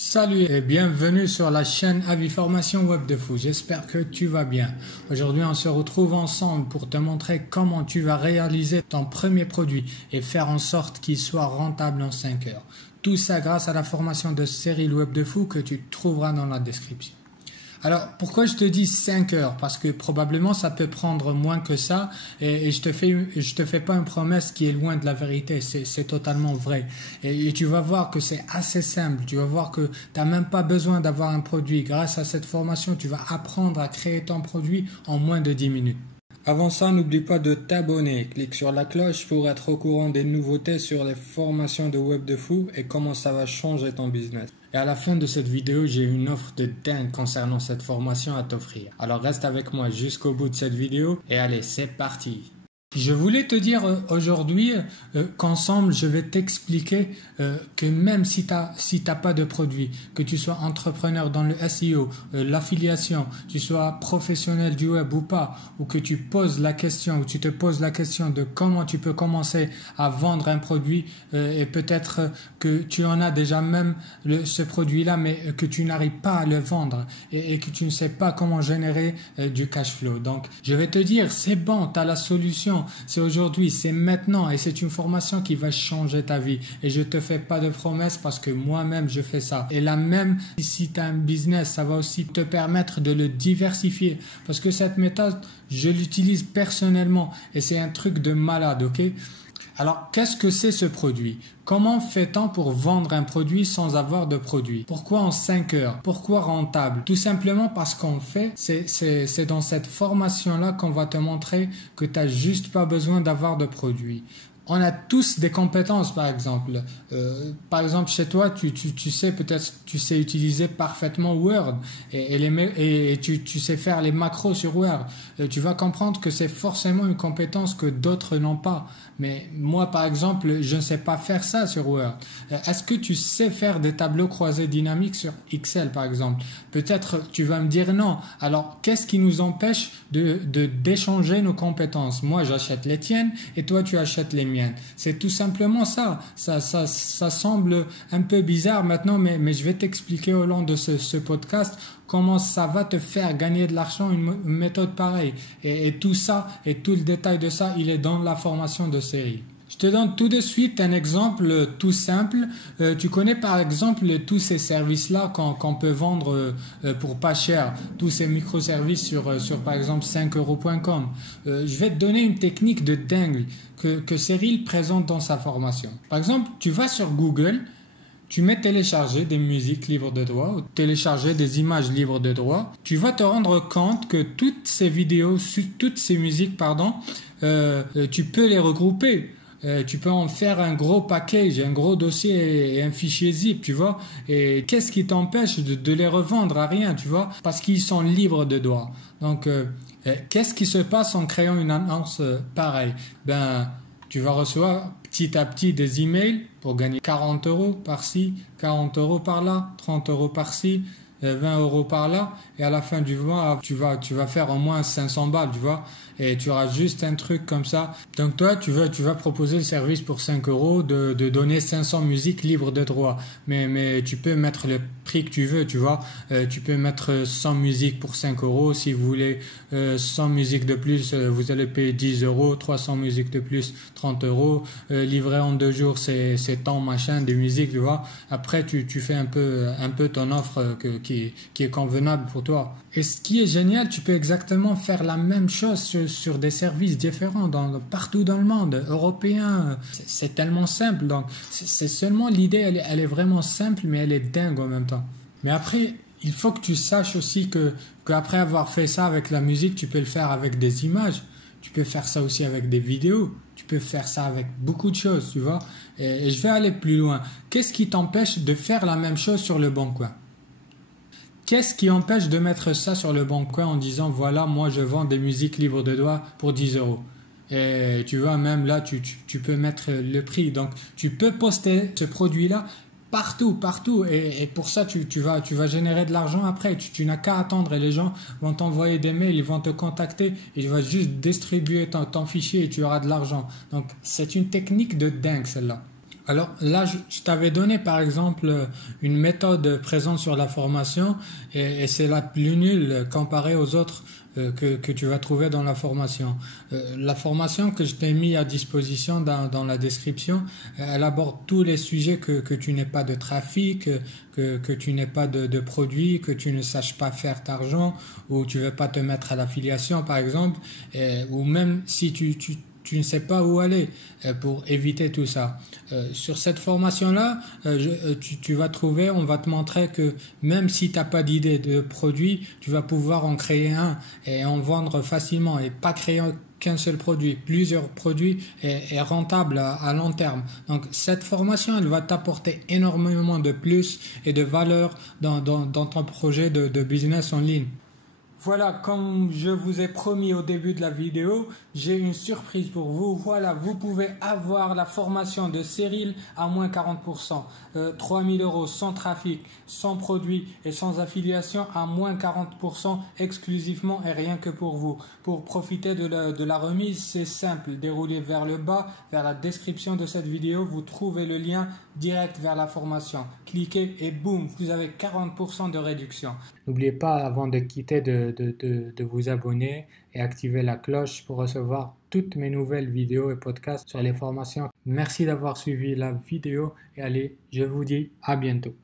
Salut et bienvenue sur la chaîne Avis Formation Web de Fou. J'espère que tu vas bien. Aujourd'hui, on se retrouve ensemble pour te montrer comment tu vas réaliser ton premier produit et faire en sorte qu'il soit rentable en 5 heures. Tout ça grâce à la formation de Cyril Web de Fou que tu trouveras dans la description. Alors, pourquoi je te dis 5 heures? Parce que probablement ça peut prendre moins que ça et je te fais pas une promesse qui est loin de la vérité. C'est totalement vrai. Et tu vas voir que c'est assez simple. Tu vas voir que tu n'as même pas besoin d'avoir un produit. Grâce à cette formation, tu vas apprendre à créer ton produit en moins de 10 minutes. Avant ça, n'oublie pas de t'abonner. Clique sur la cloche pour être au courant des nouveautés sur les formations de Web de Fou et comment ça va changer ton business. Et à la fin de cette vidéo, j'ai une offre de dingue concernant cette formation à t'offrir. Alors reste avec moi jusqu'au bout de cette vidéo et allez, c'est parti! Je voulais te dire aujourd'hui qu'ensemble, je vais t'expliquer que même si t'as pas de produit, que tu sois entrepreneur dans le SEO, l'affiliation, tu sois professionnel du web ou pas, ou que tu poses la question, ou tu te poses la question de comment tu peux commencer à vendre un produit et peut-être que tu en as déjà même ce produit-là, mais que tu n'arrives pas à le vendre et que tu ne sais pas comment générer du cash flow. Donc, je vais te dire, c'est bon, tu as la solution. C'est aujourd'hui, c'est maintenant et c'est une formation qui va changer ta vie. Et je te fais pas de promesses parce que moi-même je fais ça. Et là même, si tu as un business, ça va aussi te permettre de le diversifier. Parce que cette méthode, je l'utilise personnellement et c'est un truc de malade, ok? Alors, qu'est-ce que c'est ce produit? Comment fait-on pour vendre un produit sans avoir de produit? Pourquoi en 5 heures? Pourquoi rentable? Tout simplement parce qu'on fait, c'est dans cette formation-là qu'on va te montrer que tu n'as juste pas besoin d'avoir de produit. On a tous des compétences, par exemple. Par exemple, chez toi, tu sais peut-être, tu sais utiliser parfaitement Word et tu sais faire les macros sur Word. Tu vas comprendre que c'est forcément une compétence que d'autres n'ont pas. Mais moi, par exemple, je ne sais pas faire ça sur Word. Est-ce que tu sais faire des tableaux croisés dynamiques sur Excel, par exemple? Peut-être tu vas me dire non. Alors, qu'est-ce qui nous empêche d'échanger nos compétences? Moi, j'achète les tiennes et toi, tu achètes les miennes. C'est tout simplement ça. Ça semble un peu bizarre maintenant, mais je vais t'expliquer au long de ce podcast comment ça va te faire gagner de l'argent, une méthode pareille. Et tout ça, et tout le détail de ça, il est dans la formation de Cyril. Je te donne tout de suite un exemple tout simple. Tu connais par exemple tous ces services-là qu'on peut vendre pour pas cher, tous ces microservices sur par exemple 5euros.com. Je vais te donner une technique de dingue que Cyril présente dans sa formation. Par exemple, tu vas sur Google, tu mets télécharger des musiques libres de droit ou télécharger des images libres de droit. Tu vas te rendre compte que toutes ces vidéos, toutes ces musiques, tu peux les regrouper. Tu peux en faire un gros package, un gros dossier et un fichier zip, tu vois. Et qu'est-ce qui t'empêche de les revendre? À rien, tu vois, parce qu'ils sont libres de droit. Donc, qu'est-ce qui se passe en créant une annonce pareille? Tu vas recevoir petit à petit des emails pour gagner 40 euros par-ci, 40 euros par-là, 30 euros par-ci, 20 euros par-là. Et à la fin du mois, tu vas faire au moins 500 balles, tu vois. Et tu auras juste un truc comme ça. Donc toi, tu vas proposer le service pour 5 euros de donner 500 musiques libres de droit. Mais tu peux mettre le prix que tu veux, tu vois. Tu peux mettre 100 musiques pour 5 euros. Si vous voulez 100 musiques de plus, vous allez payer 10 euros. 300 musiques de plus, 30 euros. Livré en 2 jours, c'est tant machin, des musiques, tu vois. Après, tu fais un peu ton offre qui est convenable pour toi. Et ce qui est génial, tu peux exactement faire la même chose sur des services différents partout dans le monde, européen. C'est tellement simple. Donc, c'est seulement l'idée, elle est vraiment simple, mais elle est dingue en même temps. Mais après, il faut que tu saches aussi qu'après avoir fait ça avec la musique, tu peux le faire avec des images. Tu peux faire ça aussi avec des vidéos. Tu peux faire ça avec beaucoup de choses, tu vois. Et je vais aller plus loin. Qu'est-ce qui t'empêche de faire la même chose sur le bon coin? Qu'est-ce qui empêche de mettre ça sur le bon coin en disant voilà, moi je vends des musiques libres de droit pour 10 euros. Et tu vois, même là, tu peux mettre le prix. Donc, tu peux poster ce produit-là partout. Et pour ça, tu vas générer de l'argent après. Tu n'as qu'à attendre et les gens vont t'envoyer des mails, ils vont te contacter et tu vas juste distribuer ton fichier et tu auras de l'argent. Donc, c'est une technique de dingue, celle-là. Alors là, je t'avais donné par exemple une méthode présente sur la formation et c'est la plus nulle comparée aux autres que tu vas trouver dans la formation. La formation que je t'ai mis à disposition dans la description, elle aborde tous les sujets que tu n'aies pas de trafic, que tu n'aies pas de produits, que tu ne saches pas faire d'argent ou tu ne veux pas te mettre à l'affiliation par exemple, ou même si tu ne sais pas où aller pour éviter tout ça. Sur cette formation-là, tu vas trouver, on va te montrer que même si tu n'as pas d'idée de produit, tu vas pouvoir en créer un et en vendre facilement et pas créer qu'un seul produit, plusieurs produits est rentable à long terme. Donc cette formation, elle va t'apporter énormément de plus et de valeur dans ton projet de business en ligne. Voilà, comme je vous ai promis au début de la vidéo, j'ai une surprise pour vous. Voilà, vous pouvez avoir la formation de Cyril à moins 40%. 3000 € sans trafic, sans produit et sans affiliation à moins 40% exclusivement et rien que pour vous. Pour profiter de la remise, c'est simple. Déroulez vers le bas, vers la description de cette vidéo, vous trouvez le lien direct vers la formation. Cliquez et boum, vous avez 40% de réduction. N'oubliez pas avant de quitter de vous abonner et activer la cloche pour recevoir toutes mes nouvelles vidéos et podcasts sur les formations. Merci d'avoir suivi la vidéo et allez, je vous dis à bientôt.